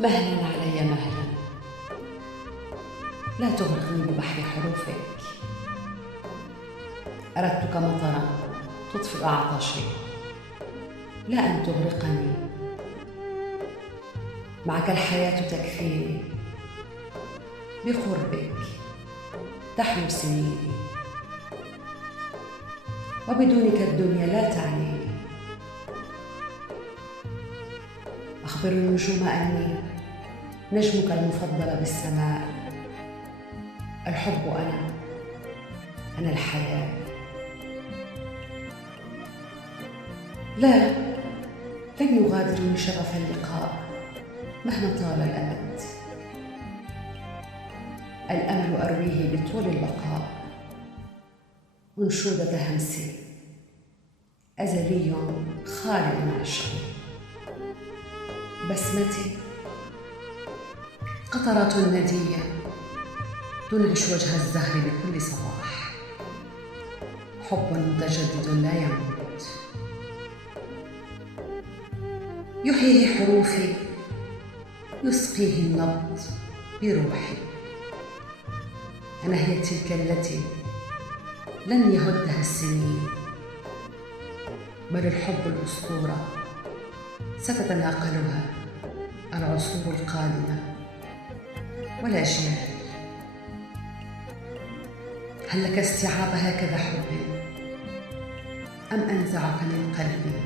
مهلا علي مهلا، لا تغرقني ببحر حروفك. أردتك مطرا تطفئ عطشي، لا أن تغرقني. معك الحياة تكفيني، بقربك تحلو سنيني، وبدونك الدنيا لا تعنيني. أخبر النجوم أني نجمك المفضل بالسماء. الحب أنا الحياة. لا، لن يغادرني شغف اللقاء مهما طال الأمد. الأمل أرويه بطول البقاء، أنشودة همسي أزلي خالد عشقي. بسمتي قطرات ندية تنعش وجه الزهر بكل صباح. حب متجدد لا يموت، يحييه حروفي، يسقيه النبض بروحي. أنا هي تلك التي لن يهدها السنين، بل الحب الأسطورة ستتناقلها العصور القادمة والأجيال. هل لك استيعاب هكذا حب، أم أنزعك من قلبي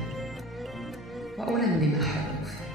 وألملم حروفي؟